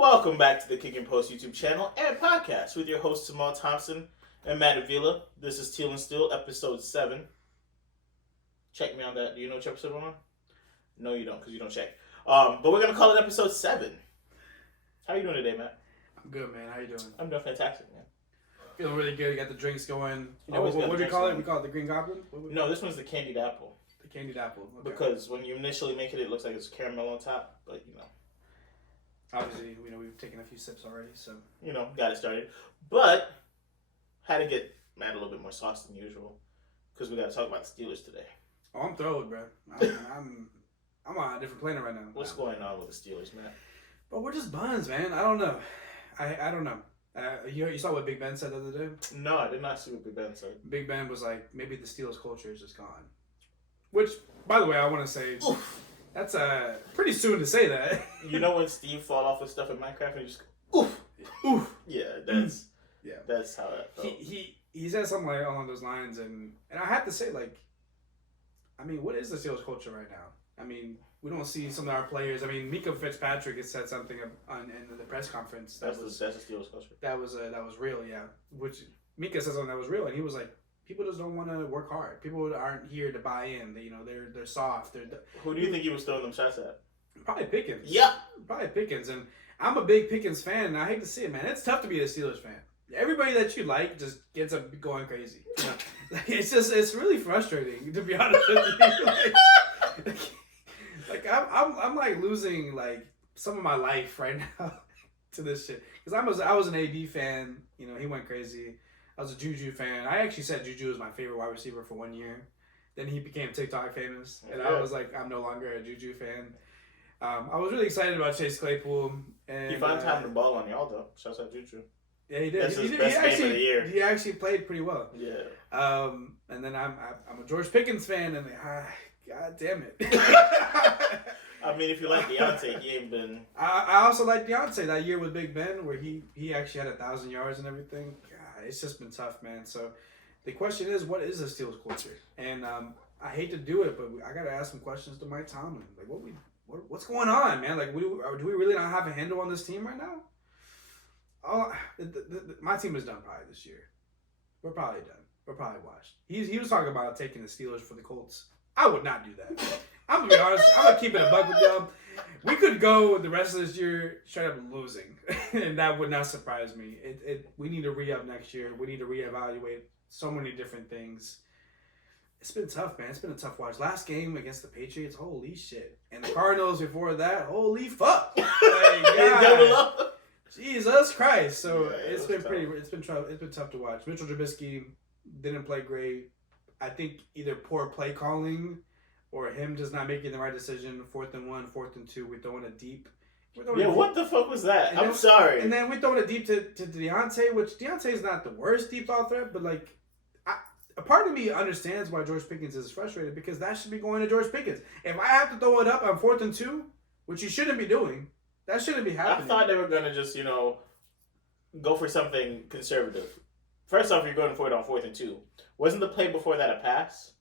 Welcome back to the Kick and Post YouTube channel and podcast with your hosts Jamal Thompson and Matt Avila. This is Teal and Steel, episode 7. Check me on that. Do you know which episode we're on? No, you don't, because you don't check. But we're going to call it episode 7. How are you doing today, Matt? I'm good, man. How you doing? I'm doing fantastic, man. Feeling really good. You got the drinks going. You know, Always got what the do we drinks call it? going. We call it the Green Goblin? No, this one's the candied apple. The candied apple. Okay. Because when you initially make it, it looks like it's caramel on top, but Obviously, we've taken a few sips already, so. Got it started. But, had to get Matt a little bit more sauce than usual, because we got to talk about the Steelers today. Oh, I'm thrilled, bro. I'm on a different planet right now. What's going on with the Steelers, Matt? But we're just buns, man. I don't know. I don't know. You saw what Big Ben said the other day? No, I did not see what Big Ben said. Big Ben was like, maybe the Steelers culture is just gone. Which, by the way, I want to say, Oof. That's pretty soon to say that. You know when Steve fall off with stuff in Minecraft and you just go, oof, Oof. Yeah, that's how that felt. He said something like along those lines, and I have to say, like, I mean, what is the Steelers culture right now? I mean, we don't see some of our players. I mean, Mika Fitzpatrick has said something in the press conference. That's the Steelers culture. That was real, yeah. Which Mika said something that was real, and he was like, people just don't want to work hard. People aren't here to buy in. They're soft. Who do you think he was throwing them shots at? Probably Pickens. Yeah. Probably Pickens. And I'm a big Pickens fan, and I hate to see it, man. It's tough to be a Steelers fan. Everybody that you like just gets up going crazy. You know? It's really frustrating, to be honest with you. Like I'm like losing like some of my life right now to this shit. Because I was an AD fan. He went crazy. I was a Juju fan. I actually said Juju was my favorite wide receiver for 1 year. Then he became TikTok famous, and I was like, I'm no longer a Juju fan. I was really excited about Chase Claypool. And, he found time to ball on y'all, though. Shouts out Juju. Yeah, he did. That's his best game of the year. He actually played pretty well. Yeah. And then I'm a George Pickens fan, and God damn it. I mean, if you like Deontay, he ain't been. I also like Deontay that year with Big Ben, where he actually had 1,000 yards and everything. God, it's just been tough, man. So the question is, what is the Steelers culture? And I hate to do it, but I got to ask some questions to Mike Tomlin. Like, what's going on, man? Like, do we really not have a handle on this team right now? My team is done probably this year. We're probably done. We're probably washed. He was talking about taking the Steelers for the Colts. I would not do that. I'm gonna be honest. I'm gonna keep it a buck with y'all. We could go the rest of this year straight up losing, and that would not surprise me. We need to re-up next year. We need to reevaluate so many different things. It's been tough, man. It's been a tough watch. Last game against the Patriots, holy shit, and the Cardinals before that, holy fuck. Double up. Jesus Christ! So yeah, it's been tough to watch. Mitchell Trubisky didn't play great. I think either poor play calling or him just not making the right decision. 4th and 1, 4th and 2. We're throwing it deep. What the fuck was that? I'm sorry. And then we're throwing it deep to Deontay, which Deontay is not the worst deep ball threat, but like, a part of me understands why George Pickens is frustrated, because that should be going to George Pickens. If I have to throw it up on 4th and 2, which you shouldn't be doing, that shouldn't be happening. I thought they were gonna just go for something conservative. First off, you're going for it on 4th and 2. Wasn't the play before that a pass?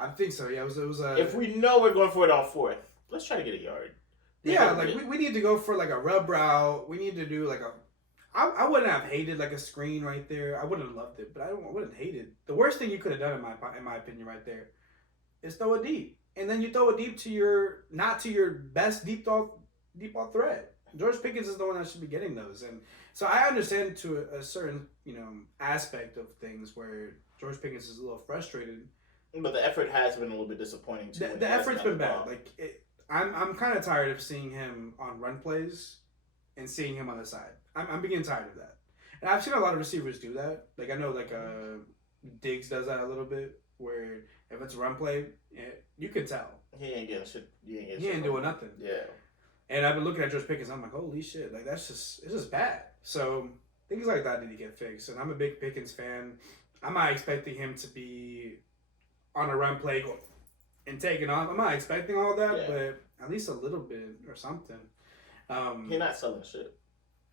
I think so. Yeah, it was a. If we know we're going for it on 4th, let's try to get a yard. Yeah, like we need to go for like a rub route. We need to do like a. I wouldn't have hated like a screen right there. I wouldn't have loved it, but I wouldn't hate it. The worst thing you could have done in my opinion right there is throw it deep, and then you throw it deep to not to your best deep ball threat. George Pickens is the one that should be getting those, and so I understand to a certain aspect of things where George Pickens is a little frustrated. But the effort has been a little bit disappointing too. The effort's been bad. Like I'm kind of tired of seeing him on run plays and seeing him on the side. I'm beginning tired of that. And I've seen a lot of receivers do that. Like I know Diggs does that a little bit, where if it's a run play, you can tell he ain't getting shit. He ain't doing nothing. Yeah. And I've been looking at George Pickens. I'm like, holy shit! Like it's just bad. So things like that need to get fixed. And I'm a big Pickens fan. I'm not expecting him to be on a run play and taking off. I'm not expecting all that, but at least a little bit or something. He's not selling shit.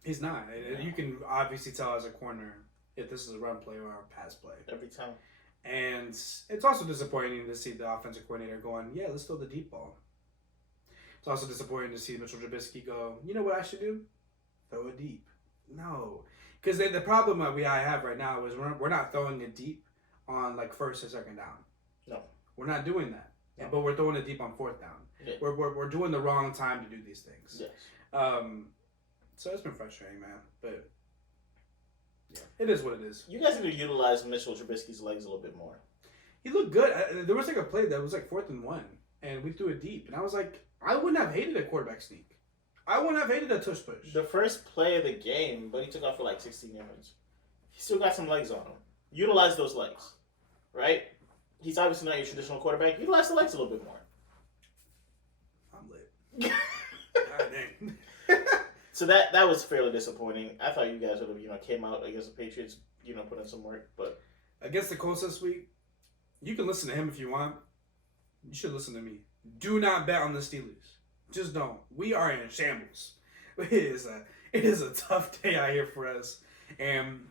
He's not. No. You can obviously tell as a corner if this is a run play or a pass play. Every time. And it's also disappointing to see the offensive coordinator going, yeah, let's throw the deep ball. It's also disappointing to see Mitchell Trubisky go, you know what I should do? throw it deep. No, because the problem that I have right now is we're not throwing it deep on like first or second down. No, we're not doing that. No. But we're throwing it deep on fourth down. Yeah. We're doing the wrong time to do these things. Yes. So it's been frustrating, man. But yeah, it is what it is. You guys need to utilize Mitchell Trubisky's legs a little bit more. He looked good. There was like a play that was like 4th and 1, and we threw it deep, and I was like, I wouldn't have hated a quarterback sneak. I wouldn't have hated a tush push. The first play of the game, but he took off for like 16 yards. He still got some legs on him. Utilize those legs, right? He's obviously not your traditional quarterback. Utilize the legs a little bit more. I'm lit. God dang. So that was fairly disappointing. I thought you guys would have came out against the Patriots, put in some work, but against the Colts this week, you can listen to him if you want. You should listen to me. Do not bet on the Steelers. Just don't. We are in shambles. It is a tough day out here for us. And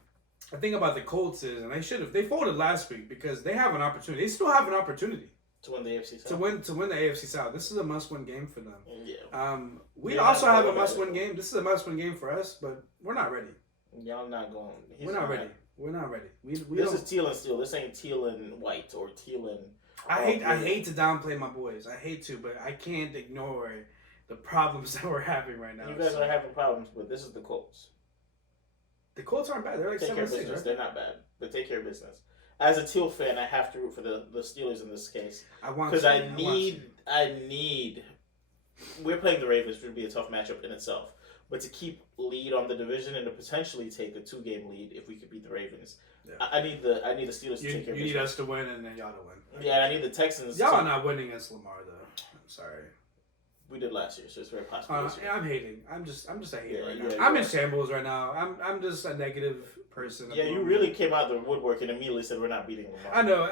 the thing about the Colts is, and they folded last week because they have an opportunity. They still have an opportunity to win the AFC South. To win the AFC South. This is a must-win game for them. Yeah. We also have a must-win game. This is a must-win game for us, but we're not ready. Y'all not going. We're not ready. We're not ready. This is Teal and Steel. This ain't Teal and White or Teal and. I hate to downplay my boys. I hate to, but I can't ignore the problems that we're having right now. You guys are having problems, but this is the Colts. The Colts aren't bad. They're like 7-6. Right? They're not bad, but take care of business. As a Teal fan, I have to root for the Steelers in this case. Because I need. We're playing the Ravens, which would be a tough matchup in itself. But to keep lead on the division and to potentially take a 2-game lead if we could beat the Ravens, yeah. I need the Steelers to take care of business. You need us to win and then y'all to win. Yeah, I need the Texans. Y'all are not winning against Lamar though. I'm sorry. We did last year, so it's very possible. I'm hating. I'm just a hater right now. Yeah, I'm in shambles right now. I'm just a negative person. Yeah, you really came out the woodwork and immediately said we're not beating Lamar. I know.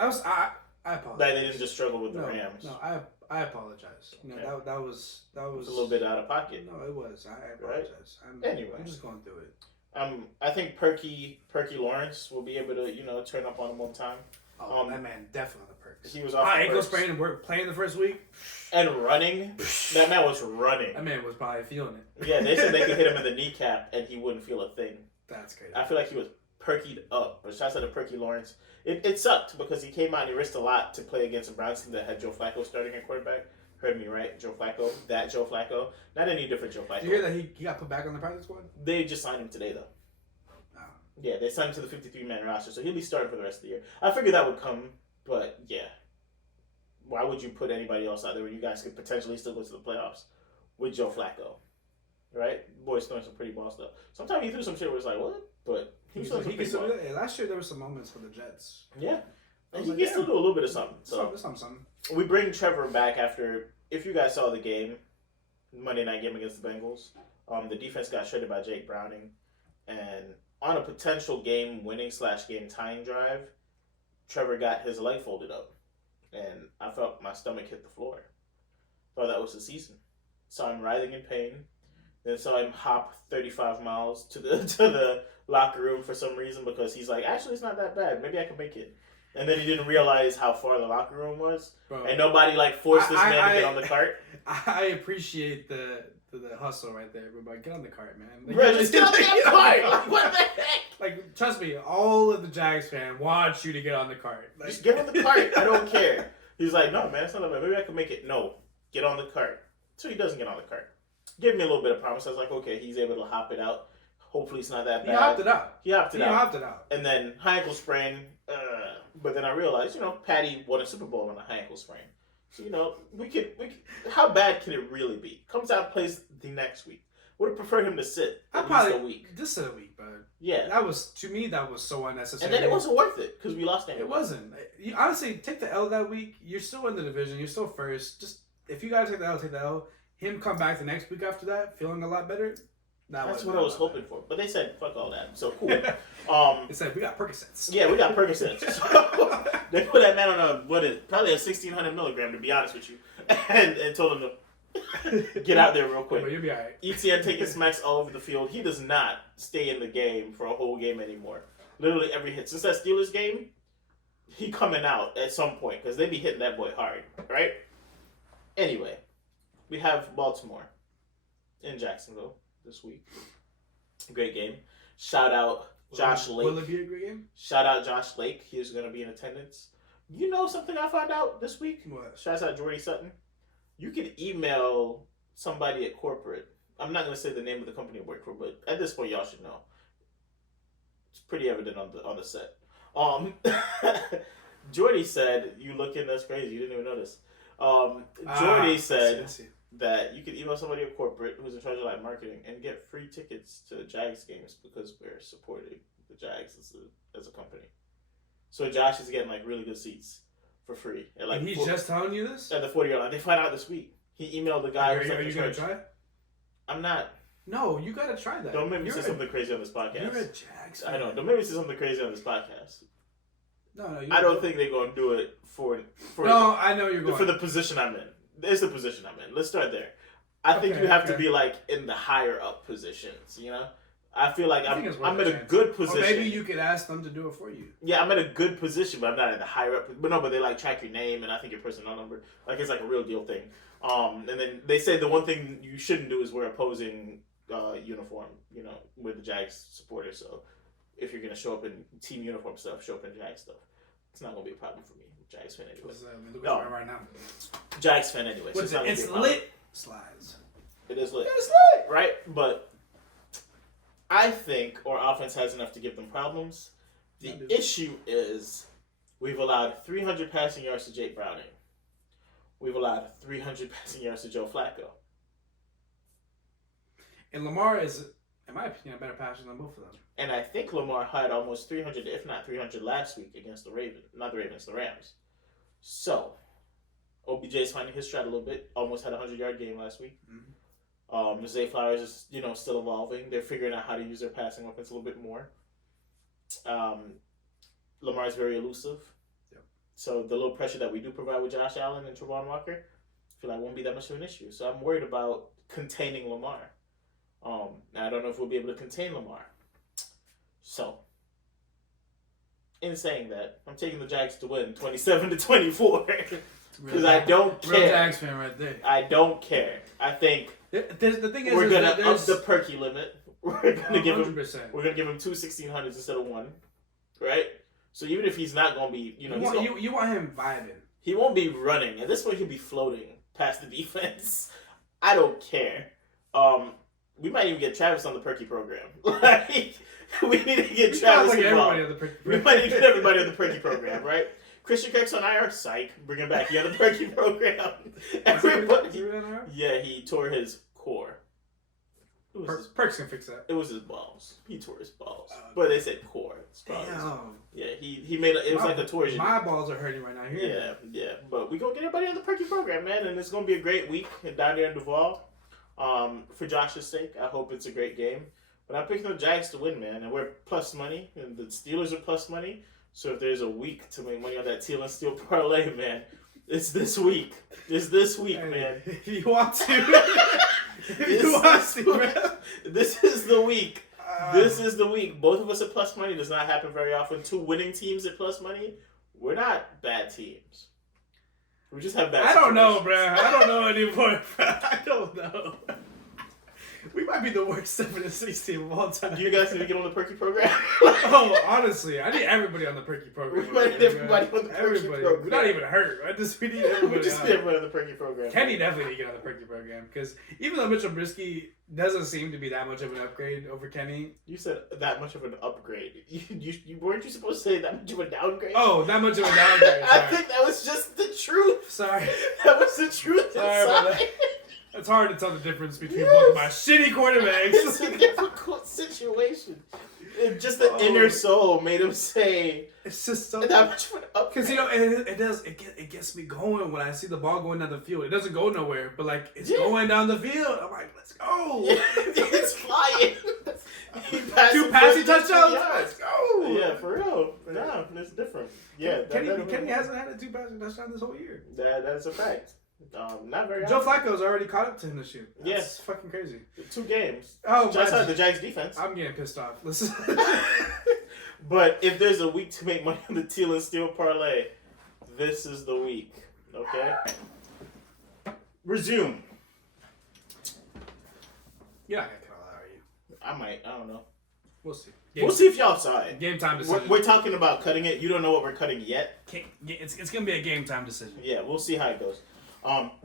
I apologize. Like they didn't just struggle with the Rams. No, I apologize. Okay. That was a little bit out of pocket. No, it was. I apologize. Anyway, I'm just going through it. I think Perky Lawrence will be able to turn up on him one time. Oh, that man definitely on the perks. He was off ankle sprain and we're playing the first week. And running. That man was running. That man was probably feeling it. Yeah, they said they could hit him in the kneecap and he wouldn't feel a thing. That's crazy. I feel like he was perkied up. But shouts out to Perky Lawrence. It sucked because he came out and he risked a lot to play against a Browns team that had Joe Flacco starting at quarterback. Heard me right, Joe Flacco. That Joe Flacco. Not any different Joe Flacco. Did you hear that he got put back on the practice squad? They just signed him today, though. Oh. Yeah, they signed him to the 53-man roster, so he'll be starting for the rest of the year. I figured that would come, but yeah. Why would you put anybody else out there when you guys could potentially still go to the playoffs with Joe Flacco? Right? The boy's throwing some pretty ball stuff. Sometimes he threw some shit where it's like, what? But he was throwing some pretty ball. Last year there were some moments for the Jets. Yeah. And he can still do a little bit of something. So something. We bring Trevor back after, if you guys saw the game, Monday night game against the Bengals, the defense got shredded by Jake Browning. And on a potential game-winning / game-tying drive, Trevor got his leg folded up. And I felt my stomach hit the floor. Thought that was the season. Saw him writhing in pain. Then saw him hop 35 miles to the locker room for some reason because he's like, actually, it's not that bad. Maybe I can make it. And then he didn't realize how far the locker room was. Bro, and nobody forced this man to get on the cart. I appreciate the hustle right there. But get on the cart, man. Bro, just get on the cart. What the heck? Trust me, all of the Jags fans want you to get on the cart. Just get on the cart. I don't care. He's like, no, man, it's not that bad. Maybe I can make it. No, get on the cart. So he doesn't get on the cart. Give me a little bit of promise. I was like, okay, he's able to hop it out. Hopefully it's not that bad. He opted out. And then high ankle sprain. But then I realized, Patty won a Super Bowl on a high ankle sprain. So, we could. How bad can it really be? Comes out, plays the next week. Would have preferred him to sit at least a week. Just a week, but yeah, that was so unnecessary. And then it wasn't worth it because we lost anyway. It wasn't. You, honestly, take the L that week. You're still in the division. You're still first. Just if you gotta take the L, take the L. Him come back the next week after that, feeling a lot better. That's what I was hoping for. But they said, fuck all that. So cool. They said, we got Percocets. Yeah, we got Percocets. So they put that man on probably a 1,600 milligram, to be honest with you, and told him to get out there real quick. You'll be all right. ETN taking smacks all over the field. He does not stay in the game for a whole game anymore. Literally every hit. Since that Steelers game, he coming out at some point because they be hitting that boy hard, right? Anyway, we have Baltimore in Jacksonville this week. Great game. Shout out Josh Lake. Will it be a great game? Shout out Josh Lake. He is going to be in attendance. You know something I found out this week? What? Shouts out Jordy Sutton. You can email somebody at corporate. I'm not going to say the name of the company I work for, but at this point, y'all should know. It's pretty evident on the set. Jordy said, "You looking? That's crazy. You didn't even notice." Jordy said that you can email somebody at corporate who's in charge of like marketing and get free tickets to Jags games because we're supporting the Jags as a company. So Josh is getting like really good seats for free. At, like, and he's just telling you this? At the 40-yard line. They find out this week. He emailed the guy. Are you going to try it? I'm not. No, you got to try that. Don't make me say something crazy on this podcast. You're a Jags fan. I know. Don't make me say something crazy on this podcast. No, I don't think they're going to do it for. No, I know you're going. For the position I'm in. It's the position I'm in. Let's start there. I think you have to be like in the higher up positions, you know? I feel like I'm in a good position. Or maybe you could ask them to do it for you. Yeah, I'm in a good position, but I'm not in the higher up. But no, but they like track your name and I think your personnel number. Like it's like a real deal thing. And then they say the one thing you shouldn't do is wear opposing uniform, you know, with the Jags supporters. So if you're gonna show up in team uniform stuff, show up in Jags stuff. It's not gonna be a problem for me. Jags fan anyway. No. Right now. Jags fan anyway. What's so it's lit. Slides. It is lit. It's lit. Right? But I think our offense has enough to give them problems. The issue is we've allowed 300 passing yards to Jake Browning. We've allowed 300 passing yards to Joe Flacco. And Lamar is, in my opinion, a better passer than both of them. And I think Lamar had almost 300, if not 300, last week against the Ravens. Not the Ravens, the Rams. So, OBJ's finding his stride a little bit. Almost had a 100-yard game last week. Mm-hmm. Zay Flowers is, still evolving. They're figuring out how to use their passing weapons a little bit more. Lamar's very elusive. Yep. So the little pressure that we do provide with Josh Allen and Travon Walker, I feel like won't be that much of an issue. So I'm worried about containing Lamar. I don't know if we'll be able to contain Lamar. So, in saying that, I'm taking the Jags to win 27-24. Because I don't care. Real Jags fan right there. I don't care. I think the thing is, we're gonna up the perky limit. We're gonna give him 100%. We're gonna give him 2 1600s instead of 1, right? So even if he's not gonna be, you want him vibing. He won't be running. At this point, he'll be floating past the defense. I don't care. We might even get Travis on the perky program. Like we need to get Travis involved. We might need to get everybody on the perky program, right? Christian Kirk's on IR. Psych. Bring him back. He had the perky program. Everybody. Yeah, he tore his core. Perks can fix that. It was his balls. He tore his balls. But they said core. Damn. Yeah, he made it was like a torsion. My balls are hurting right now. Yeah. But we gonna get everybody on the perky program, man, and it's gonna be a great week down there in Duval. For Josh's sake, I hope it's a great game. But I'm picking the Jags to win, man, and we're plus money, and the Steelers are plus money. So if there's a week to make money on that Teal and Steel parlay, man, it's this week. It's this week, man. If you want to. This is the week. This is the week. Both of us at plus money. Does not happen very often. 2 winning teams at plus money. We're not bad teams. We just have bad. I don't know, bro. I don't know anymore, bro. I don't know. We might be the worst 7-6 team of all time. Do you guys need to get on the perky program? Oh, honestly, I need everybody on the perky program. We might need everybody on the perky program. We're not even hurt. We need everybody. We just need everybody on the perky program. Kenny definitely need to get on the perky program because even though Mitchell Brisky doesn't seem to be that much of an upgrade over Kenny. You said that much of an upgrade. You weren't you supposed to say that much of a downgrade? Oh, that much of a downgrade. I think that was just the truth. Sorry. That was the truth. Sorry about that. It's hard to tell the difference between both of my shitty quarterbacks. It's a difficult situation. Just the inner soul made him say, "It's just so that much of an upgrade." Because it gets me going when I see the ball going down the field. It doesn't go nowhere, but like it's going down the field. I'm like, let's go. Yeah, it's flying. 2 passing touchdowns. Let's go. Yeah, for real. No, it's different. Yeah, Kenny hasn't had a 2 passing touchdown this whole year. That is a fact. Not very. Joe Flacco's already caught up to him this year. That's fucking crazy. 2 games. Oh, just out the Jags defense. I'm getting pissed off. Listen. But if there's a week to make money on the Teal and Steel parlay, this is the week. Okay. Resume. You're not gonna cut all that, are you? I might. I don't know. We'll see. We'll see if y'all saw it. Game time decision. We're talking about cutting it. You don't know what we're cutting yet. It's gonna be a game time decision. Yeah, we'll see how it goes.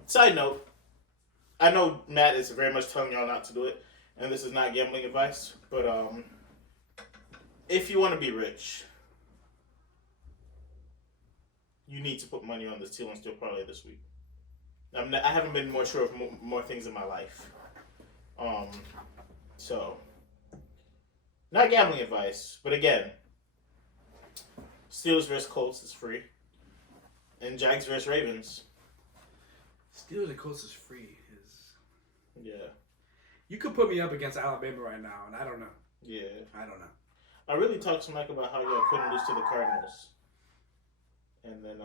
Side note, I know Matt is very much telling y'all not to do it, and this is not gambling advice, but if you want to be rich, you need to put money on this Teal and Steel parlay this week. I haven't been more sure of more things in my life. So, not gambling advice, but again, Steelers vs. Colts is free, and Jags vs. Ravens. Steelers and Colts is free. Yeah. You could put me up against Alabama right now, and I don't know. Yeah. I don't know. I really talked smack about how y'all couldn't lose to the Cardinals, and then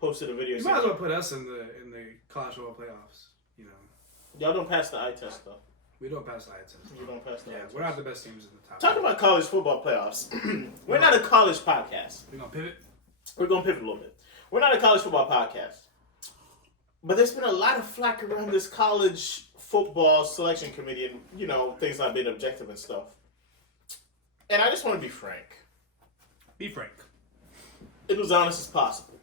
posted a video. You might as well put us in the college football playoffs. You know. Y'all don't pass the eye test though. We don't pass the eye test. You don't pass the eye test. We're not the best teams in the top. Talk about college football playoffs. We're not a college podcast. We're gonna pivot. We're gonna pivot a little bit. We're not a college football podcast. But there's been a lot of flack around this college football selection committee and, you know, things not being objective and stuff. And I just want to be frank. Be frank. It was honest as possible.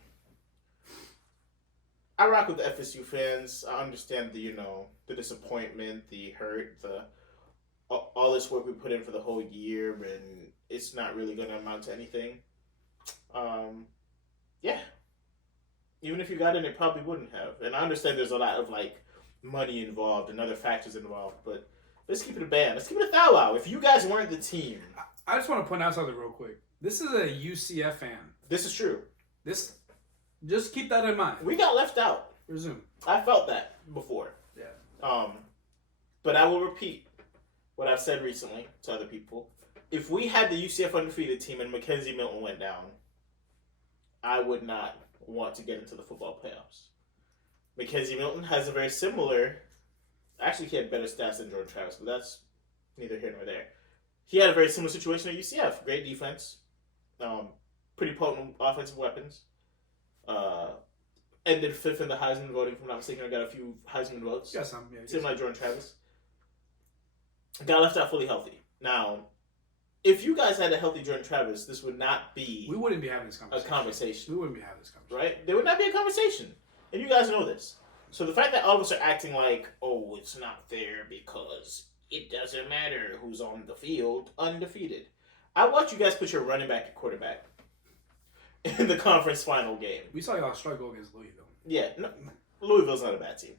I rock with the FSU fans. I understand the, you know, the disappointment, the hurt, all this work we put in for the whole year, and it's not really going to amount to anything. Yeah. Even if you got in, it probably wouldn't have. And I understand there's a lot of, like, money involved and other factors involved, but let's keep it a band. Let's keep it a thou wow. If you guys weren't the team. I just want to point out something real quick. This is a UCF fan. This is true. Just keep that in mind. We got left out. Resume. I felt that before. Yeah. But I will repeat what I've said recently to other people. If we had the UCF undefeated team and Mackenzie Milton went down, I would not want to get into the football playoffs. Mackenzie Milton has a very similar, actually he had better stats than Jordan Travis, but that's neither here nor there. He had a very similar situation at UCF. Great defense, pretty potent offensive weapons. Ended fifth in the Heisman voting, if I'm not mistaken. I got a few Heisman votes. Got some, yeah. Seems like Jordan Travis. Got left out fully healthy. Now, if you guys had a healthy Jordan Travis, this would not be... We wouldn't be having this conversation. A conversation. We wouldn't be having this conversation. Right? There would not be a conversation. And you guys know this. So the fact that all of us are acting like, oh, it's not fair because it doesn't matter who's on the field undefeated. I watch you guys put your running back at quarterback in the conference final game. We saw y'all struggle against Louisville. Yeah. No, Louisville's not a bad team.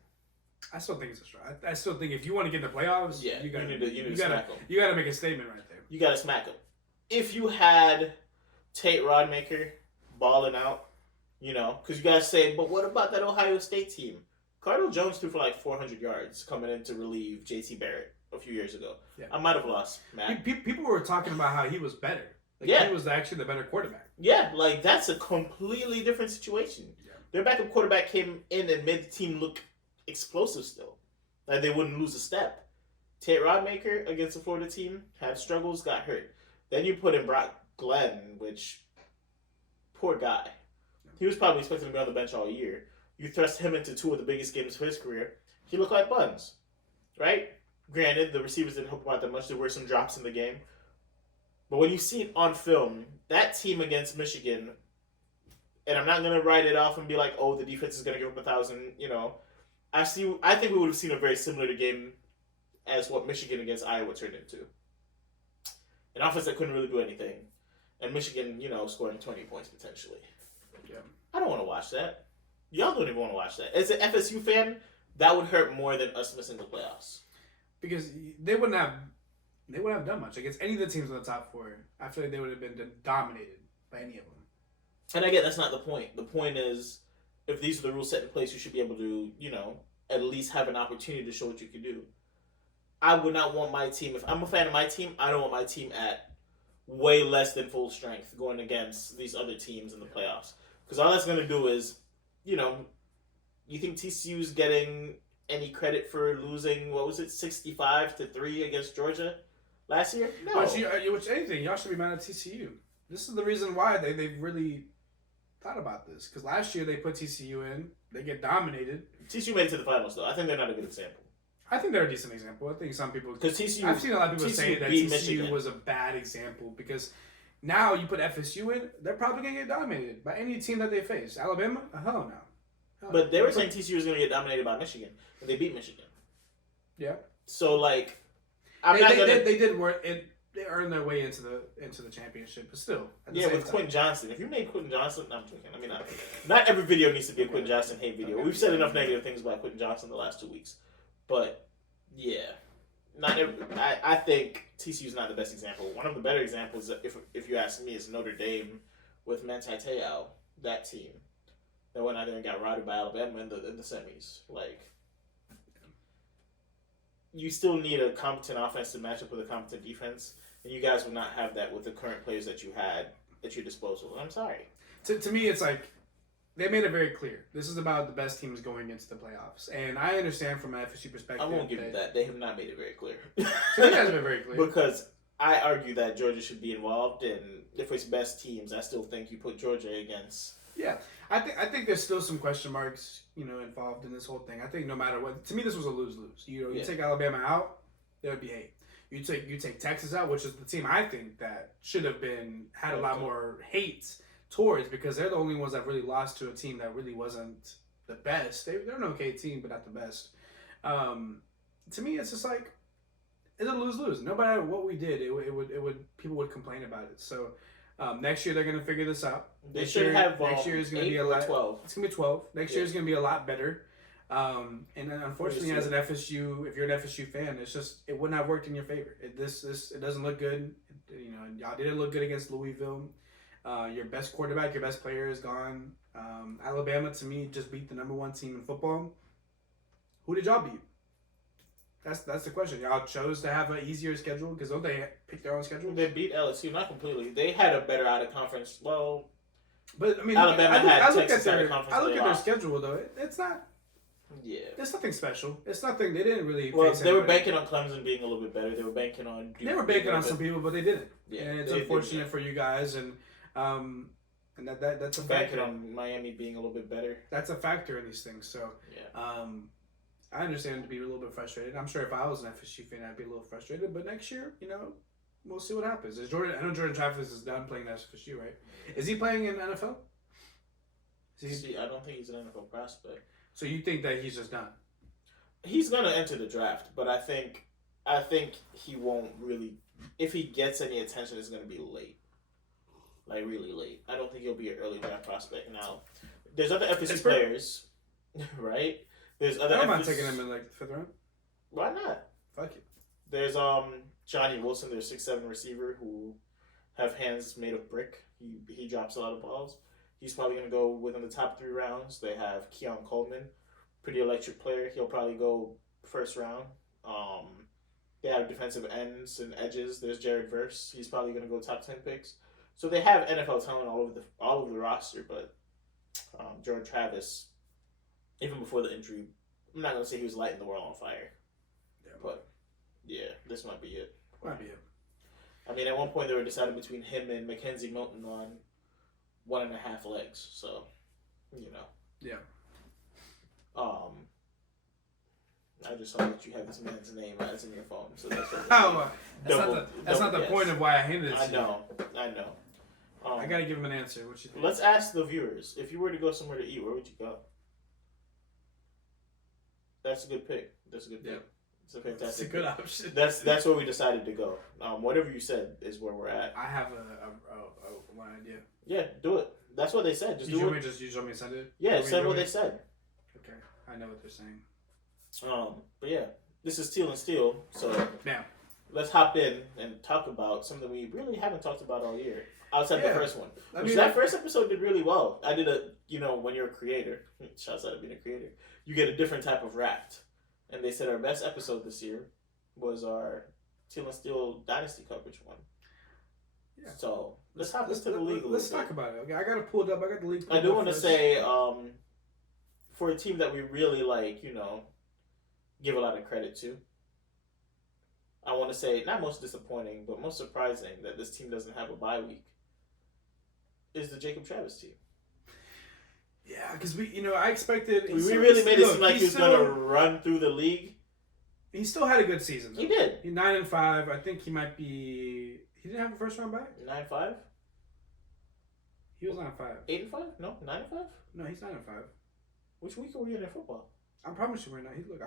I still think it's a struggle. I still think if you want to get in the playoffs, yeah, you need to smack them. You got to make a statement right there. You got to smack them. If you had Tate Rodmaker balling out, you know, because you guys say, but what about that Ohio State team? Cardinal Jones threw for like 400 yards coming in to relieve J.T. Barrett a few years ago. Yeah. I might have lost, Matt. People were talking about how he was better. Like, yeah. He was actually the better quarterback. Yeah, like that's a completely different situation. Yeah. Their backup quarterback came in and made the team look explosive still. Like they wouldn't lose a step. Tate Rodmaker against the Florida team had struggles, got hurt. Then you put in Brock Glenn, which, poor guy. He was probably expected to be on the bench all year. You thrust him into two of the biggest games of his career. He looked like buns, right? Granted, the receivers didn't help him out that much. There were some drops in the game. But when you see it on film, that team against Michigan, and I'm not going to write it off and be like, oh, the defense is going to give up 1,000, you know. I think we would have seen a very similar game as what Michigan against Iowa turned into. An offense that couldn't really do anything. And Michigan, you know, scoring 20 points potentially. Yeah. I don't want to watch that. Y'all don't even want to watch that. As an FSU fan, that would hurt more than us missing the playoffs. Because they wouldn't have done much against any of the teams in the top four. I feel like they would have been dominated by any of them. And I get that's not the point. The point is, if these are the rules set in place, you should be able to, you know, at least have an opportunity to show what you can do. I would not want my team, if I'm a fan of my team, I don't want my team at way less than full strength going against these other teams in the playoffs. Because all that's going to do is, you know, you think TCU's getting any credit for losing, 65-3 against Georgia last year? No. Which anything, y'all should be mad at TCU. This is the reason why they've really thought about this. Because last year they put TCU in, they get dominated. TCU made it to the finals, though. I think they're not a good example. I think they're a decent example. I think some people... Because TCU... I've seen a lot of people say that beat TCU Michigan. was a bad example because now you put FSU in, they're probably going to get dominated by any team that they face. Alabama? Hell no. But they were saying TCU was going to get dominated by Michigan, and they beat Michigan. Yeah. So, like... They did work... They earned their way into the championship, but still. Yeah, with Quentin Johnson. If you made Quentin Johnson... No, I'm joking. I mean, not every video needs to be a Quentin Johnson hate video. Okay. We've said enough negative things about Quentin Johnson the last 2 weeks. But, yeah. I think TCU's not the best example. One of the better examples, if you ask me, is Notre Dame with Manti Te'o, that team that went out there and got routed by Alabama in the semis. Like, you still need a competent offense to match up with a competent defense, and you guys would not have that with the current players that you had at your disposal. I'm sorry. To me, it's like they made it very clear. This is about the best teams going into the playoffs, and I understand from an FSU perspective. I won't give you that. They have not made it very clear. So it has been very clear. Because I argue that Georgia should be involved, and if it's best teams, I still think you put Georgia against. Yeah, I think there's still some question marks, involved in this whole thing. I think no matter what, to me this was a lose-lose. You take Alabama out, there would be hate. You take Texas out, which is the team I think that should have had a lot more hate towards, because they're the only ones that really lost to a team that really wasn't the best. They're an okay team, but not the best. To me, it's just like it's a lose-lose. No matter what we did, it would people would complain about it. So. Next year they're gonna figure this out. Next year is gonna be a lot. 12. It's gonna be 12. Next year is gonna be a lot better. And then unfortunately, as an FSU, if you're an FSU fan, it wouldn't have worked in your favor. It doesn't look good. Y'all didn't look good against Louisville. Your best quarterback, your best player is gone. Alabama, to me, just beat the number 1 team in football. Who did y'all beat? That's the question. Y'all chose to have an easier schedule because don't they pick their own schedule? They beat LSU, not completely. They had a better out of conference. Well, but I mean, Alabama had Texas out of conference. I look at their schedule though. It's not. Yeah. It's nothing special. It's nothing. They didn't really. Well, they were banking on Clemson being a little bit better. They were banking on. They were banking on some people, but they didn't. Yeah, and it's unfortunate for you guys, and that's a banking factor. on Miami being a little bit better. That's a factor in these things. So yeah. I understand to be a little bit frustrated. I'm sure if I was an FSU fan, I'd be a little frustrated. But next year, we'll see what happens. I know Jordan Travis is done playing at FSU, right? Is he playing in the NFL? I don't think he's an NFL prospect. So you think that he's just done? He's gonna enter the draft, but I think he won't really. If he gets any attention, it's gonna be late, like really late. I don't think he'll be an early draft prospect. Now, there's other FSU players, right? There's other. I don't mind taking him in like the 5th round. Why not? Fuck it. There's Johnny Wilson, their 6'7" receiver who have hands made of brick. He drops a lot of balls. He's probably gonna go within the top 3 rounds. They have Keon Coleman, pretty electric player. He'll probably go 1st round. They have defensive ends and edges. There's Jared Verse. He's probably gonna go top 10 picks. So they have NFL talent all over the roster, but Jordan Travis. Even before the injury, I'm not going to say he was lighting the world on fire. Yeah. But, yeah, this might be it. Might be it. I mean, at one point they were decided between him and Mackenzie Milton on 1.5 legs. So, Yeah. I just saw that you have this man's name as in your phone. So that's that's not the point of why I handed it to you. I know. I got to give him an answer. What you think? Let's ask the viewers. If you were to go somewhere to eat, where would you go? That's a good pick. It's a fantastic. That's a good option. That's where we decided to go. Whatever you said is where we're at. I have one idea. Yeah, do it. That's what they said. Just do it. You told me to send it? Yeah, send what they said. Okay, I know what they're saying. But yeah, this is Teal and Steel. So now let's hop in and talk about something we really haven't talked about all year. Outside the first one. That first episode did really well. I did when you're a creator, shouts out to being a creator, you get a different type of raft. And they said our best episode this year was our Teal and Steel Dynasty coverage one. Yeah. So let's hop into the league. Let's talk about it. Okay, I got it pulled up. I got the league. I do want to say, for a team that we really give a lot of credit to. I want to say not most disappointing, but most surprising that this team doesn't have a bye week. Is the Jacob Travis team. Yeah, because I expected... We really made it seem like he was going to run through the league. He still had a good season. Though. He did. He's 9-5. I think he might be. He didn't have a first round bye. 9-5. He was 9-5. 8-5? No, 9-5. No, he's 9-5. Which week are we in football? I promise you right now. Look,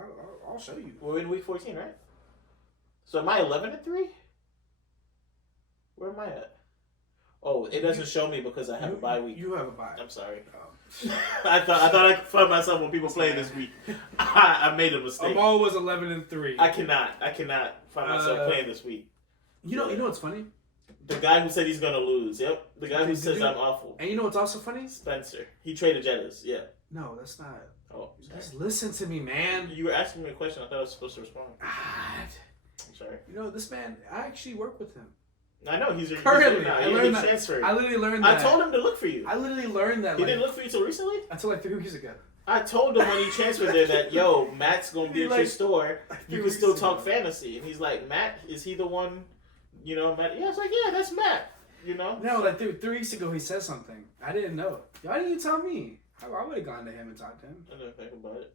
I'll show you. We're in week 14, right? So am I 11-3? Where am I at? Oh, it doesn't show me because I have a bye week. You have a bye. I'm sorry. I thought I could find myself when people playing this week. I made a mistake. Amal was 11-3. I cannot find myself playing this week. You know what's funny? The guy who said he's gonna lose. Yep. The guy who says I'm awful. And you know what's also funny? Spencer. He traded Jettas. Yeah. No, that's not. Oh, sorry. Just listen to me, man. You were asking me a question. I thought I was supposed to respond. God. I'm sorry. You know, this man, I actually work with him. I know he's currently. I learned that. Transferred. I literally learned that. I told him to look for you. I literally learned that. He didn't look for you till recently? Until like 3 weeks ago. I told him when he transferred there that, yo, Matt's going to be at your store. You can still talk fantasy. And he's like, Matt, is he the one, you know, Matt? Yeah, I was like, yeah, that's Matt, you know? No, like 3 weeks ago he said something. I didn't know. Why didn't you tell me? I would have gone to him and talked to him. I didn't think about it.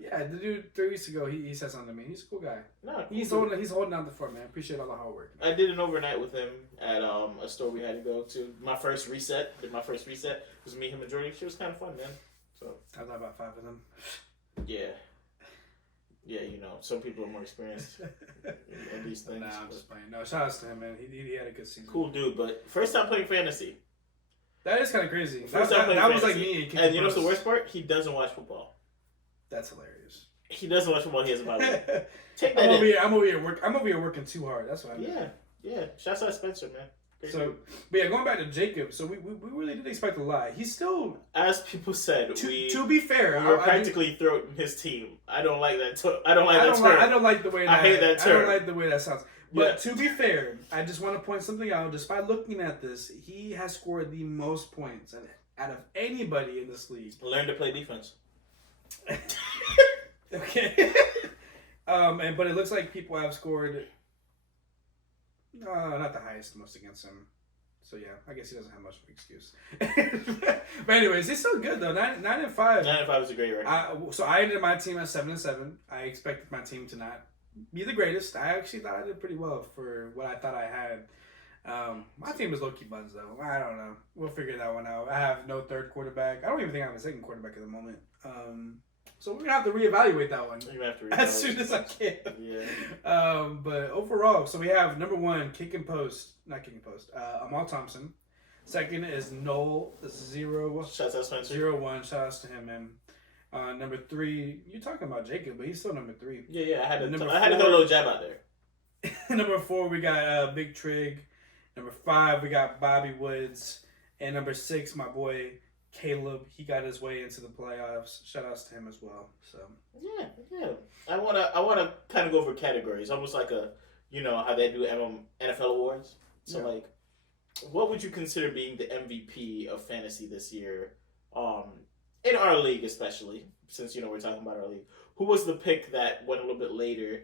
Yeah, the dude 3 weeks ago he said something to me. He's a cool guy. No, cool he's holding down the fort, man. Appreciate all the hard work. I did an overnight with him at a store we had to go to. My first reset was me, him, and Jordan. She was kind of fun, man. So I thought about 5 of them. Yeah, you know, some people are more experienced in these things. Nah, I'm just playing. No, shout outs to him, man. He had a good season. Cool dude, but first time playing fantasy. That is kind of crazy. First time playing that was fantasy. like me. And you know what's the worst part? He doesn't watch football. That's hilarious. He doesn't watch football. He has a bye week. Take that in. I'm over here working too hard. That's what I mean. Yeah. Shouts out Spencer, man. Great so, dude. but yeah, going back to Jacob. So we really didn't expect a lot. He's still, as people said, to be fair, we were practically throwing his team. I don't like that. I don't like that term. I don't like the way that. I hate that term. I don't like the way that sounds. But to be fair, I just want to point something out. Just by looking at this, he has scored the most points out of anybody in this league. Learn to play defense. Okay. But it looks like people have scored not the highest, most against him. So yeah, I guess he doesn't have much of an excuse. But anyways, he's still good though. 9-5. 9-5 is a great record. So I ended my team at 7-7. I expected my team to not be the greatest. I actually thought I did pretty well for what I thought I had. My team is low-key buns though. I don't know. We'll figure that one out. I have no third quarterback. I don't even think I have a second quarterback at the moment. So we're gonna have to reevaluate that one. You have to as soon as I can. Yeah. But overall, so we have number 1, Amal Thompson. Second is Noel 0. Shouts out Spencer. 0-1. Shout outs to him, man. Number 3, you're talking about Jacob, but he's still number 3. Yeah. I had to throw a little jab out there. Number 4, we got Big Trig. Number 5, we got Bobby Woods. And number 6, my boy Caleb. He got his way into the playoffs. Shout outs to him as well. So yeah. I wanna kind of go for categories, almost like how they do NFL awards. So like, what would you consider being the MVP of fantasy this year? In our league, especially since we're talking about our league. Who was the pick that went a little bit later,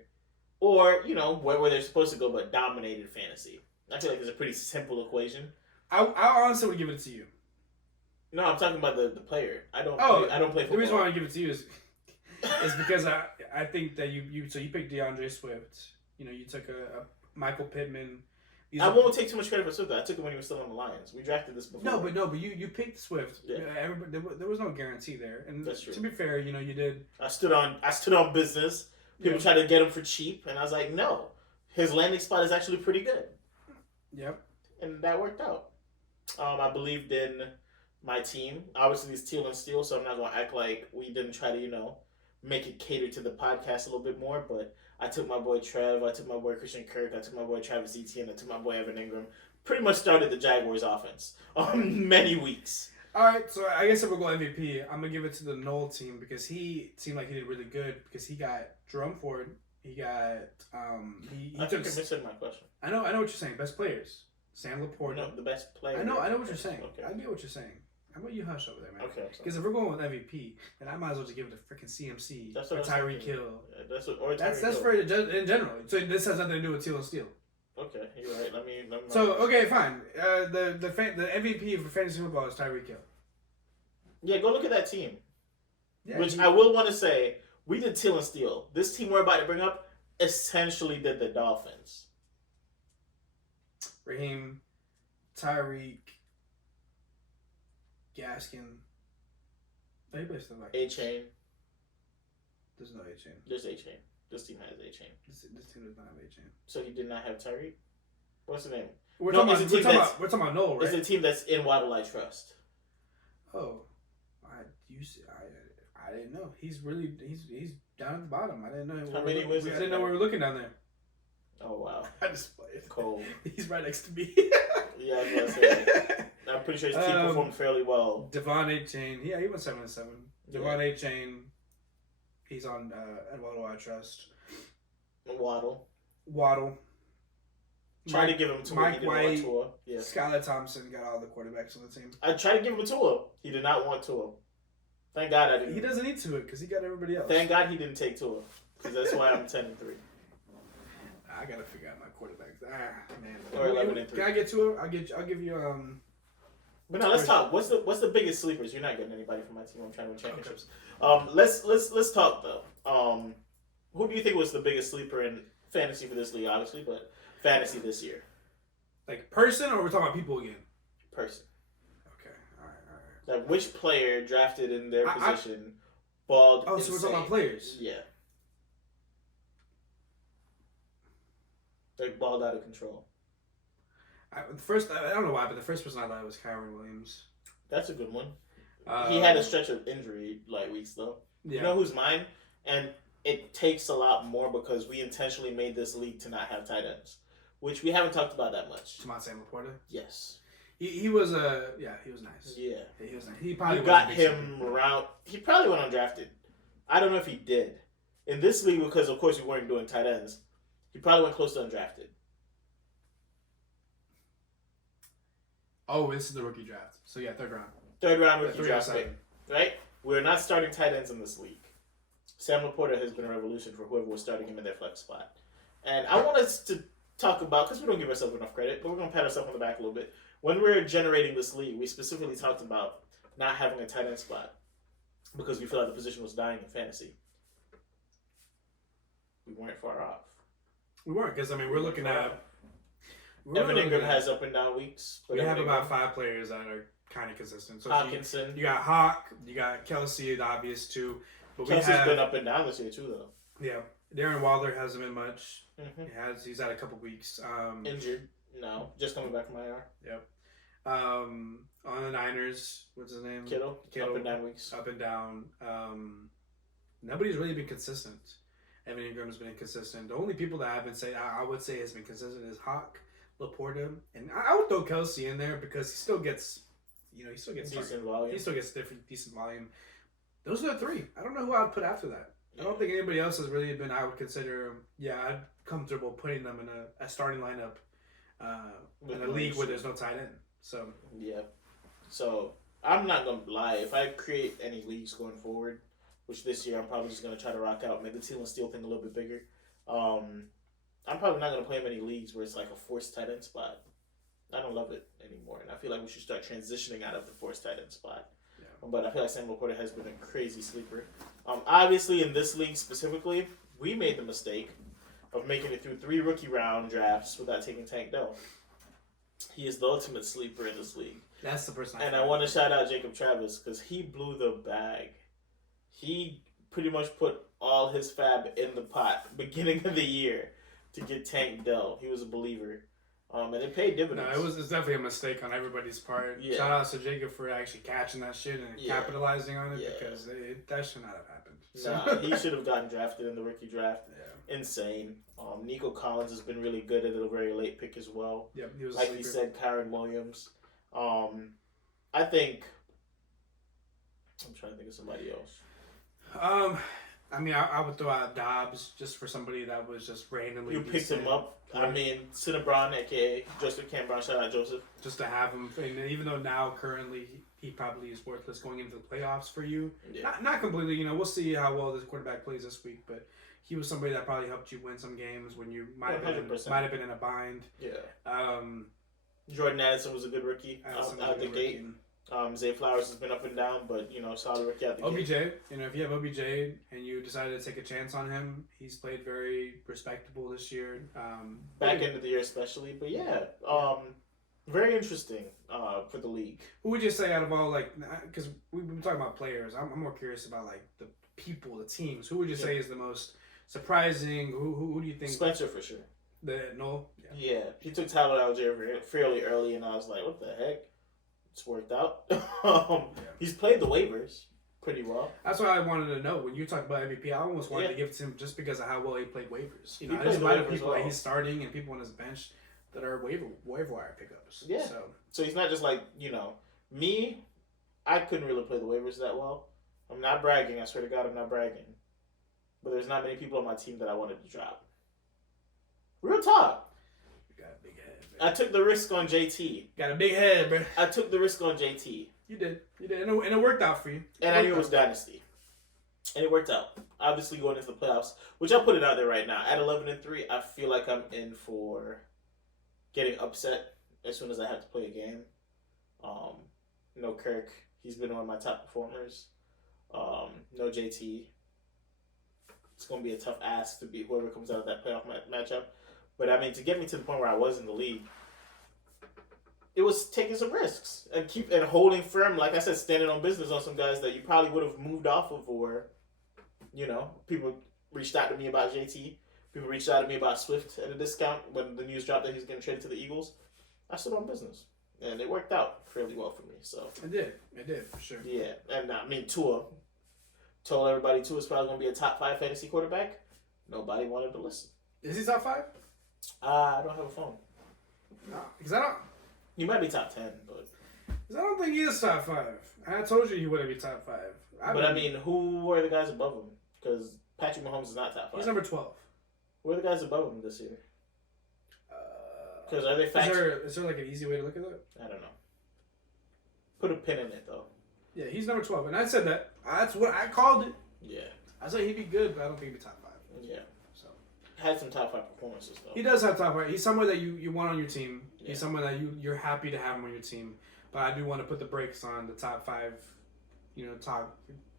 or where they're supposed to go but dominated fantasy? I feel like it's a pretty simple equation. I honestly would give it to you. No, I'm talking about the player. I don't play football. The reason why I give it to you is because I think that you picked DeAndre Swift. You took a Michael Pittman. I won't take too much credit for Swift. I took it when he was still on the Lions. We drafted this before. No, but you picked Swift. Yeah. There was no guarantee there. And that's true. To be fair, you did. I stood on business. People tried to get him for cheap, and I was like, no. His landing spot is actually pretty good. Yep. And that worked out. I believed in my team. Obviously, it's Teal and Steel, so I'm not going to act like we didn't try to, make it cater to the podcast a little bit more. But I took my boy Trev, I took my boy Christian Kirk, I took my boy Travis Etienne, I took my boy Evan Ingram. Pretty much started the Jaguars offense many weeks. All right, so I guess if we're going MVP, I'm going to give it to the Noel team because he seemed like he did really good because he got Jerome Ford. He got... I think you missed my question. I know what you're saying. Best players. Sam Laporte. No, the best player. I know what you're saying. Okay. I get what you're saying. How about you hush over there, man? Okay. Because if we're going with MVP, then I might as well just give it to freaking CMC or Tyreek Hill. That's for in general. So this has nothing to do with Teal and Steel. Okay, you're right. Let me so okay, fine. The MVP for fantasy football is Tyreek Hill. Yeah, go look at that team. Yeah, which I will want to say We did Teal and Steel. This team we're about to bring up essentially did the Dolphins. Raheem, Tyreek, Gaskin. Anybody still like A-Chain. There's no A-Chain. There's A-Chain. This team has A-Chain. This team does not have A-Chain. So he did not have Tyreek? What's the name? We're No, talking it's a team we're talking about Noel, right? It's a team that's in Waddle I Trust. Oh, I didn't know. He's down at the bottom. I didn't know. How many wins? I didn't know we were looking down there. Oh, wow. I just played. Cold. He's right next to me. Yeah, I was going to say. I'm pretty sure his team performed fairly well. Devon A-Chain. Yeah, he went 7-7. Devon A-Chain. He's on at Waddle I Trust. Waddle. Tried to give him Tua. Mike He didn't White, want Tua. Yeah. Skylar Thompson got all the quarterbacks on the team. I tried to give him a Tua. He did not want Tua. Thank God I didn't. He doesn't need to because he got everybody else. Thank God he didn't take Tua. Because that's why I'm 10-3. I gotta figure out my quarterbacks. Man. Or 11-3. Can I get Tua? I'll give you But now let's talk. What's the biggest sleepers? You're not getting anybody from my team. I'm trying to win championships. Let's talk though. Who do you think was the biggest sleeper in fantasy for this league? Obviously, but fantasy this year. Like person, or we're talking about people again? Person. Okay. All right. Like which player drafted in their position balled? Oh, so we're talking about players. Yeah. Like balled out of control. I don't know why, but the first person I thought was Kyron Williams. That's a good one. He had a stretch of injury weeks though. Yeah. You know who's mine? And it takes a lot more because we intentionally made this league to not have tight ends, which we haven't talked about that much. Sam Laporta? Yes. He was he was nice. Yeah. He was nice. He probably got him around. He probably went undrafted. I don't know if he did. In this league, because of course we weren't doing tight ends, he probably went close to undrafted. Oh, this is the rookie draft. So yeah, third round. Third round rookie draft pick. Right? We're not starting tight ends in this league. Sam Laporta has been a revolution for whoever was starting him in their flex spot. And I want us to talk about, because we don't give ourselves enough credit, but we're going to pat ourselves on the back a little bit. When we were generating this league, we specifically talked about not having a tight end spot because we feel like the position was dying in fantasy. We weren't far off. We weren't, because, we're looking at... Evan Ingram has up and down weeks. But we have about 5 players that are kind of consistent. So Hawkinson. You got Hawk, you got Kelsey, the obvious two. But Kelsey's been up and down this year too, though. Yeah. Darren Waller hasn't been much. Mm-hmm. He's had a couple weeks. Injured. No. Just coming back from IR. Yep. On the Niners, what's his name? Kittle. Up and down weeks. Up and down. Nobody's really been consistent. Evan Ingram has been inconsistent. The only people that I would say has been consistent is Hawk, Laporta, and I would throw Kelsey in there because he still gets, decent volume. He still gets decent volume. Those are the 3. I don't know who I would put after that. I don't think anybody else has really been. I would consider. I'd comfortable putting them in a starting lineup in a league where there's no tight end. So yeah. So I'm not gonna lie. If I create any leagues going forward, which this year I'm probably just gonna try to rock out, make the Teal and Steel thing a little bit bigger. I'm probably not gonna play many leagues where it's like a forced tight end spot. I don't love it anymore, and I feel like we should start transitioning out of the forced tight end spot. Yeah. But I feel like Sam Laporta has been a crazy sleeper. Obviously, in this league specifically, we made the mistake of making it through 3 rookie round drafts without taking Tank Dell. He is the ultimate sleeper in this league. That's the person. And I want to shout out Jacob Travis because he blew the bag. He pretty much put all his fab in the pot beginning of the year to get Tank Dell. He was a believer. And it paid dividends. No, it's definitely a mistake on everybody's part. Yeah. Shout out to Jacob for actually catching that shit and capitalizing on it because that should not have happened. Nah, he should have gotten drafted in the rookie draft. Yeah. Insane. Nico Collins has been really good at a very late pick as well. Yeah, he was like he said, Kyron Williams. I think I'm trying to think of somebody else. I would throw out Dobbs just for somebody that was just randomly. You picked him up. I mean, Cinnabron, a.k.a. Joseph Cambron. Shout out Joseph. Just to have him. And even though now, currently, he probably is worthless going into the playoffs for you. Yeah. Not completely. We'll see how well this quarterback plays this week. But he was somebody that probably helped you win some games when you might have been in a bind. Yeah. Jordan Addison was a good rookie out the gate. Zay Flowers has been up and down, but solid rookie at the OBJ, game. if you have OBJ and you decided to take a chance on him, he's played very respectable this year. Back end of the year especially, but very interesting for the league. Who would you say out of all, because we've been talking about players, I'm more curious about the people, the teams. Who would you say is the most surprising? Who do you think? Spencer for sure. No? Yeah, he took Tyler Algier fairly early, and I was like, what the heck? It's worked out. He's played the waivers pretty well. That's what I wanted to know. When you talk about MVP, I almost wanted to give it to him just because of how well he played waivers. He I just like people that he's starting and people on his bench that are waiver wire pickups. Yeah. So he's not just like, me, I couldn't really play the waivers that well. I'm not bragging. I swear to God, I'm not bragging. But there's not many people on my team that I wanted to drop. Real talk. You got a big head, man. I took the risk on JT. Got a big head, bro. I took the risk on JT. You did. And it worked out for you. And I knew it was Dynasty. And it worked out. Obviously going into the playoffs, which I'll put it out there right now. At 11-3, I feel like I'm in for getting upset as soon as I have to play a game. No Kirk. He's been one of my top performers. No JT. It's going to be a tough ask to beat whoever comes out of that playoff matchup. But, to get me to the point where I was in the league, it was taking some risks and holding firm. Like I said, standing on business on some guys that you probably would have moved off of, or, people reached out to me about JT. People reached out to me about Swift at a discount when the news dropped that he was getting traded to the Eagles. I stood on business. And it worked out fairly well for me. So It did, for sure. Yeah. And Tua. Told everybody Tua's probably going to be a top 5 fantasy quarterback. Nobody wanted to listen. Is he top 5? I don't have a phone. No, because I don't. He might be top 10, but... Because I don't think he is top 5. I told you he wouldn't be top 5. Who are the guys above him? Because Patrick Mahomes is not top 5. He's number 12. Who are the guys above him this year? Because are they facts? Is there an easy way to look at that? I don't know. Put a pin in it, though. Yeah, he's number 12. And I said that. That's what I called it. Yeah. I said he'd be good, but I don't think he'd be top 5. Yeah. So had some top 5 performances, though. He does have top 5. He's someone that you want on your team. Yeah. He's someone that you're happy to have him on your team. But I do want to put the brakes on the top 5,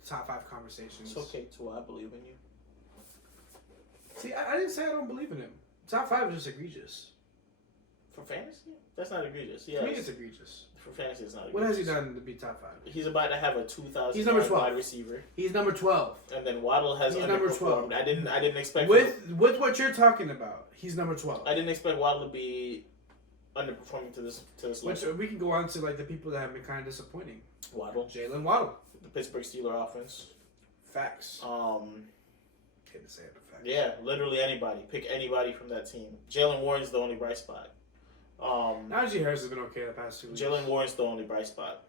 top 5 conversations. It's okay, Tua. I believe in you. See, I didn't say I don't believe in him. Top 5 is just egregious. For fantasy? That's not egregious. Yeah, to me, it's egregious. For fantasy, it's not egregious. What has he done to be top 5? He's about to have a 2,000 He's number 12. wide receiver. He's number 12. And then Waddle has he's underperformed. Number 12. I didn't expect with what you're talking about. He's number 12. I didn't expect Waddle to be underperforming to this Which level. we can go on to the people that have been kind of disappointing. Waddle. Jalen Waddle. The Pittsburgh Steelers offense. Facts. Can't say it, but facts. Yeah, literally anybody. Pick anybody from that team. Jalen Warren's the only bright spot. Najee Harris has been okay the past 2 weeks. Jalen Warren's the only bright spot.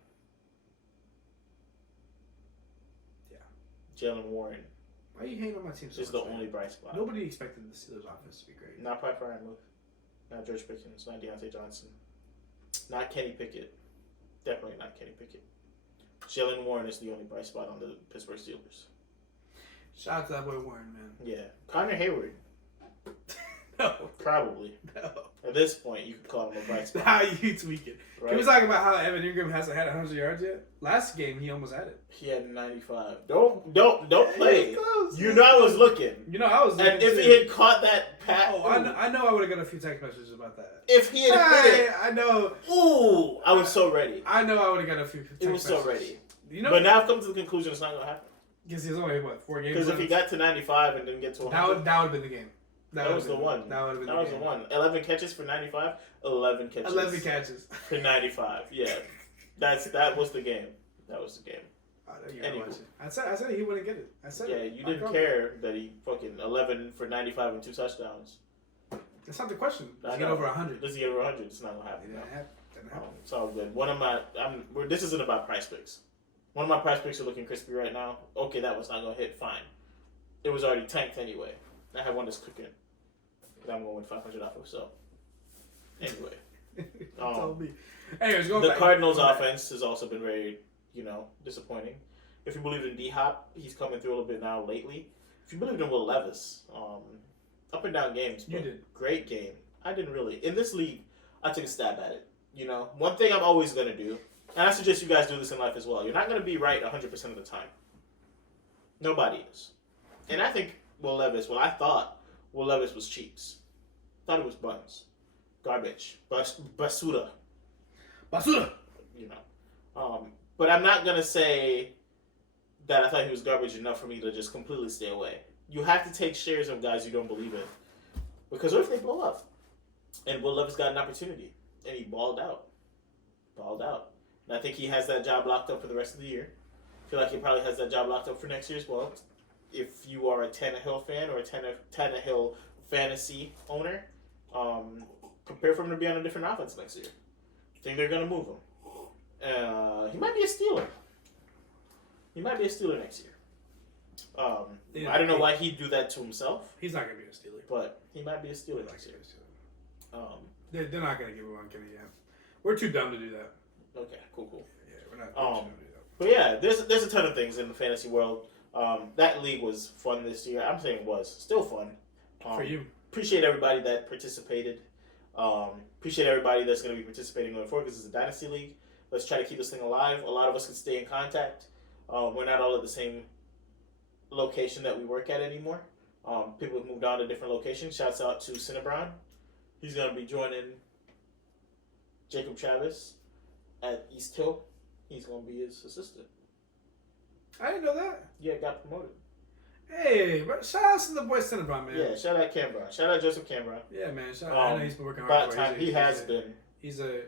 Yeah. Jalen Warren. Why are you hating on my team so much? Is the only bright spot. Nobody expected the Steelers offense to be great. Not Pat Frymouth. Not George Pickens. Not Deontay Johnson. Not Kenny Pickett. Definitely not Kenny Pickett. Jalen Warren is the only bright spot on the Pittsburgh Steelers. Shout out to that boy Warren, man. Yeah. Connor Hayward. No. Probably. No. At this point, you could call him a bright spot. How you tweak it? Right? Can we talk about how Evan Ingram hasn't had 100 yards yet? Last game, he almost had it. He had 95. Don't play. Close. You know I was looking. I was looking. And if he had caught that pass. Oh, I know I would have got a few text messages about that. If he had hit it. I know. Ooh, I was so ready. I know I would have got a few text messages. It was so ready. But now I've come to the conclusion it's not going to happen. Because he's only, 4 games? Because if he got to 95 and didn't get to 100. That would have been the game. That was the one. That would have been That was the one. 11 catches for 95. 11 catches. 11 catches. For 95. Yeah. That was the game. That was the game. Anyway. I said he wouldn't get it. I said yeah, you didn't care that he fucking 11 for 95 and 2 touchdowns. That's not the question. Does he get over 100? Does he get over 100? It's not going to happen. It didn't happen. It's all good. One of my... this isn't about price picks. One of my price picks are looking crispy right now. Okay, that was not going to hit. Fine. It was already tanked anyway. I have one that's cooking. And I'm going with 500 off of, so... Anyway. Anyways, the Cardinals' offense has also been very, disappointing. If you believe in D-Hop, he's coming through a little bit now lately. If you believed in Will Levis, up and down games. You did. Great game. I didn't really. In this league, I took a stab at it. One thing I'm always going to do and I suggest you guys do this in life as well. You're not going to be right 100% of the time. Nobody is. And I think I thought Will Levis was cheats. Thought it was buns. Garbage. Basura. Basura! You know. But I'm not going to say that I thought he was garbage enough for me to just completely stay away. You have to take shares of guys you don't believe in. Because what if they blow up? And Will Levis got an opportunity. And he balled out. And I think he has that job locked up for the rest of the year. I feel like he probably has that job locked up for next year as well. If you are a Tannehill fan or a Tannehill fantasy owner, prepare for him to be on a different offense next year. I think they're going to move him. He might be a Steeler. Next year. I don't know why he'd do that to himself. He's not going to be a Steeler. But he might be a Steeler next year. They're not going to give him Kenny yet. We're too dumb to do that. Okay, cool. Yeah, we're not too dumb to do that. But yeah, there's a ton of things in the fantasy world. That league was fun this year. I'm saying it was. Still fun. For you. Appreciate everybody that participated. Appreciate everybody that's going to be participating going forward because it's a Dynasty league. Let's try to keep this thing alive. A lot of us can stay in contact. We're not all at the same location that we work at anymore. People have moved on to different locations. Shouts out to Cinnabron. He's going to be joining Jacob Travis at East Hill. He's going to be his assistant. I didn't know that. Yeah, got promoted. Hey, bro, shout out to the boy Cinnabon, man. Yeah, shout out Canberra. Shout out Joseph Canberra. Yeah, man. I know he's been working hard for it. He has been. He's a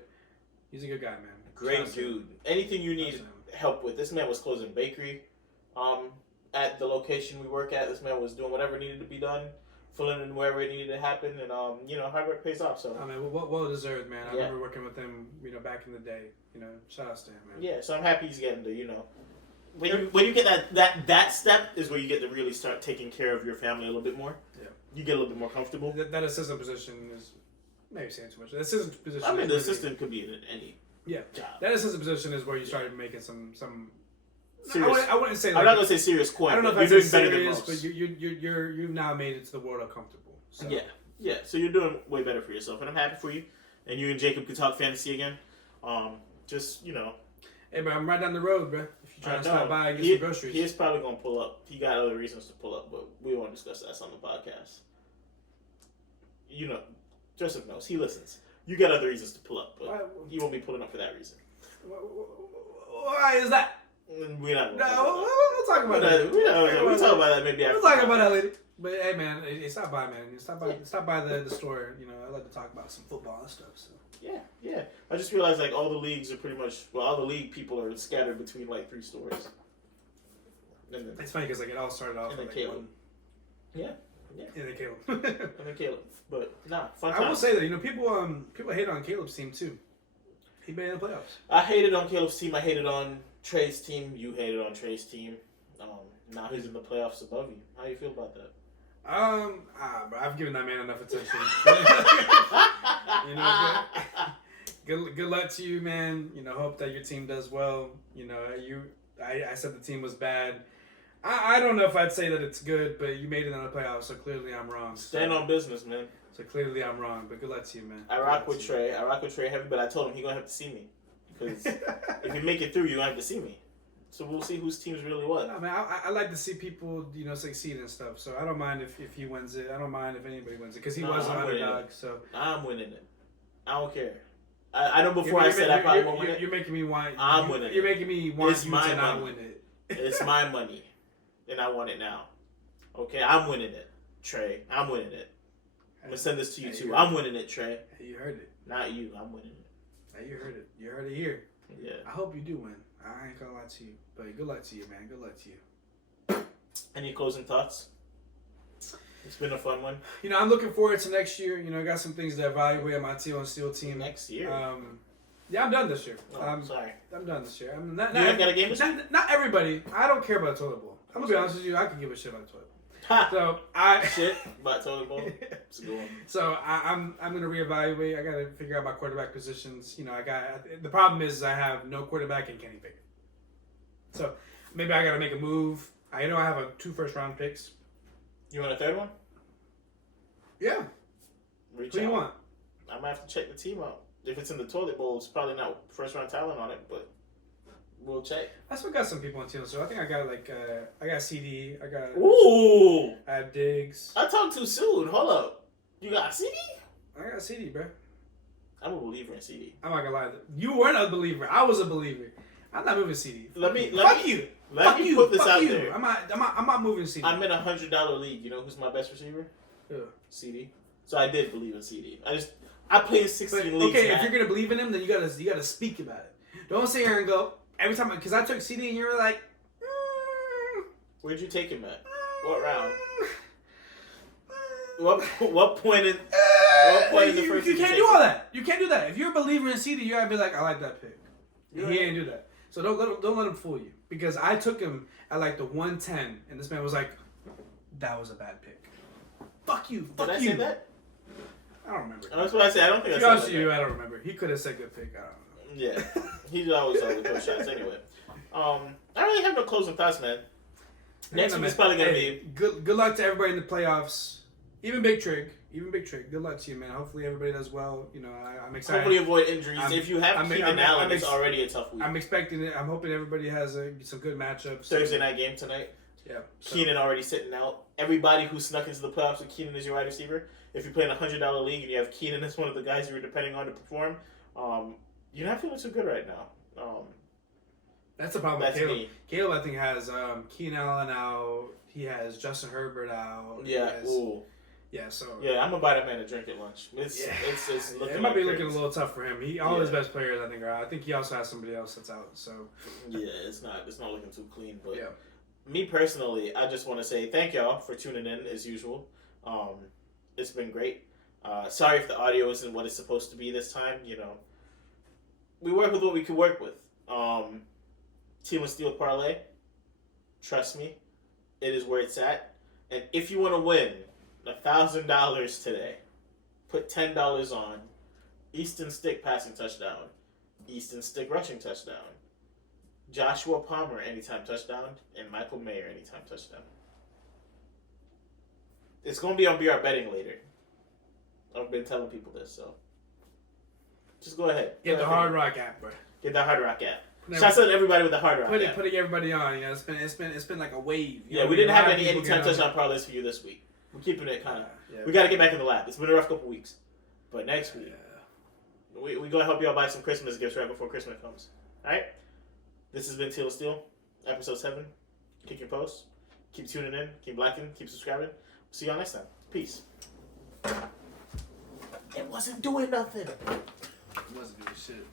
good guy, man. Great dude. Anything you need help with. This man was closing bakery at the location we work at. This man was doing whatever needed to be done, filling in wherever it needed to happen, and hard work pays off. So I mean, well deserved, man. I remember working with him, back in the day. Shout out to him, man. Yeah, so I'm happy he's getting to, when you get that step is where you get to really start taking care of your family a little bit more. Yeah, you get a little bit more comfortable. That assistant position is maybe saying too much. The assistant position. I mean, the assistant could be in any. Yeah, job. That assistant position is where you start making some. Serious, I wouldn't say. I'm not gonna say serious coin. I don't know if you're that's doing serious, better than most. but you've now made it to the world of comfortable. So. Yeah. So you're doing way better for yourself, and I'm happy for you. And you and Jacob could talk fantasy again. Hey, bro, I'm right down the road, bro. If you're trying to stop by and get some groceries. He is probably gonna pull up. He got other reasons to pull up, but we won't discuss that on the podcast. Joseph knows. He listens. You got other reasons to pull up, but you won't be pulling up for that reason. Why is that? We're not. We'll talk about that. We'll talk about that maybe after. We'll talk about that later. But hey, man, stop by, man. Stop by the store. I like to talk about some football and stuff. So. Yeah. I just realized all the leagues are pretty much all the league people are scattered between 3 stores. It's funny because it all started off with Caleb. Yeah. And then Caleb. And then Caleb. But fun time. I will say that people hate on Caleb's team too. He made it in the playoffs. I hated on Caleb's team. I hated on Trey's team. You hated on Trey's team. Now he's in the playoffs above you. How do you feel about that? Bro, I've given that man enough attention. Good luck to you, man. Hope that your team does well. I said the team was bad. I don't know if I'd say that it's good, but you made it on the playoffs, so clearly I'm wrong. Stand on business, man. So clearly I'm wrong, but good luck to you, man. I rock with Trey heavy, but I told him he's gonna have to see me because if you make it through, you're gonna have to see me. So we'll see whose team's really what. No, man, I like to see people, succeed and stuff. So I don't mind if he wins it. I don't mind if anybody wins it because he was an underdog. So I'm winning it. I don't care. I know before I said I probably won't win it. You're making me want. I'm winning it. You're making me want it's you my to money. not win it. It's my money, and I want it now. Okay, I'm winning it, Trey. I'm winning it. I'm gonna send this to you too. I'm winning it, Trey. Hey, you heard it. Not you. I'm winning it. Hey, you heard it. You heard it here. Yeah. I hope you do win. I ain't gonna lie to you, but good luck to you, man. Good luck to you. Any closing thoughts? It's been a fun one. I'm looking forward to next year. I got some things to evaluate on my Teal and Steel team. Next year? Yeah, I'm done this year. Oh, sorry. I'm done this year. You ain't got a game this year? Not everybody. I don't care about toilet bowl. I'm gonna be honest with you. I can give a shit about the toilet bowl. Ha! So shit about toilet bowl. It's a good one. So I'm gonna reevaluate. I gotta figure out my quarterback positions. The problem is I have no quarterback and Kenny Pickett. So maybe I gotta make a move. I know I have 2 first-round picks. You want a third one? Yeah. Reach Who out. do you want? I might have to check the team out. If it's in the toilet bowl, it's probably not first-round talent on it, but We'll check. I still got some people on Teal, so I think I got I got CD, I got Ooh. I have Diggs. I talked too soon. Hold up. You got CD? I got CD, bro. I'm a believer in CD. I'm not gonna lie. You weren't a believer. I was a believer. I'm not moving CD. Let me Let me put this out you. there. I'm not moving CD. I'm in $100 league. You know who's my best receiver? Yeah. CD. So I did believe in CD. I played 16 leagues. Okay, Matt. if you're gonna believe in him, then you gotta speak about it. Don't sit here and go every time because I took CD and you were like, Where'd you take him at? What round? What point in the first? You can't do all that. You can't do that. If you're a believer in CD, you gotta be like, I like that pick. He ain't do that. So don't let him fool you. Because I took him at like the 110, and this man was like, that was a bad pick. Fuck you. Fuck Did you. I say that? I don't remember. That's what I said. I don't think I To be said honest that. with you, I don't remember. He could have said good pick. I don't know. Yeah, he's always those shots anyway. I don't really have no closing thoughts, man. Next week is probably gonna be good luck to everybody in the playoffs. Even Big Trig. Good luck to you, man. Hopefully everybody does well. You know, I'm excited. hopefully avoid injuries. If you have Keenan Allen, it's already a tough week. I'm expecting it. I'm hoping everybody has some good matchups. Thursday night game tonight. Yeah. Keenan already sitting out. Everybody who snuck into the playoffs with Keenan as your wide receiver. If you're playing a $100 league and you have Keenan as one of the guys you were depending on to perform, you're not feeling too good right now. That's the problem with That's Caleb. me. Caleb, I think, has Keenan Allen out. He has Justin Herbert out. Yeah. Ooh. Yeah. So. Yeah, I'm gonna buy that man a drink at lunch. It's looking. It might be like looking a curtains. little tough for him. All his best players, I think, are out. I think he also has somebody else that's out. So. Yeah, it's not looking too clean. But Yeah. me personally, I just want to say thank y'all for tuning in as usual. It's been great. Sorry if the audio isn't what it's supposed to be this time. You know, we work with what we can work with. Teal and Steel Parlay. Trust me, it is where it's at. And if you want to win $1,000 today, put $10 on Easton Stick passing touchdown, Easton Stick rushing touchdown, Joshua Palmer anytime touchdown, and Michael Mayer anytime touchdown. It's going to be on BR Betting later. I've been telling people this, so just go ahead. Get the Hard Rock app, bro. Get the Hard Rock app. Shouts out to everybody with the Hard Rock app. Putting everybody on. You know, it's been like a wave. Yeah, we didn't have any anytime touchdown parlays for you this week. We're keeping it kind of. We got to get back in the lab. It's been a rough couple weeks, but next week we gonna help y'all buy some Christmas gifts right before Christmas comes. All right. This has been Teal and Steel, episode 7. Kick your posts. Keep tuning in. Keep liking. Keep subscribing. See y'all next time. Peace. It wasn't doing nothing. It wasn't doing shit.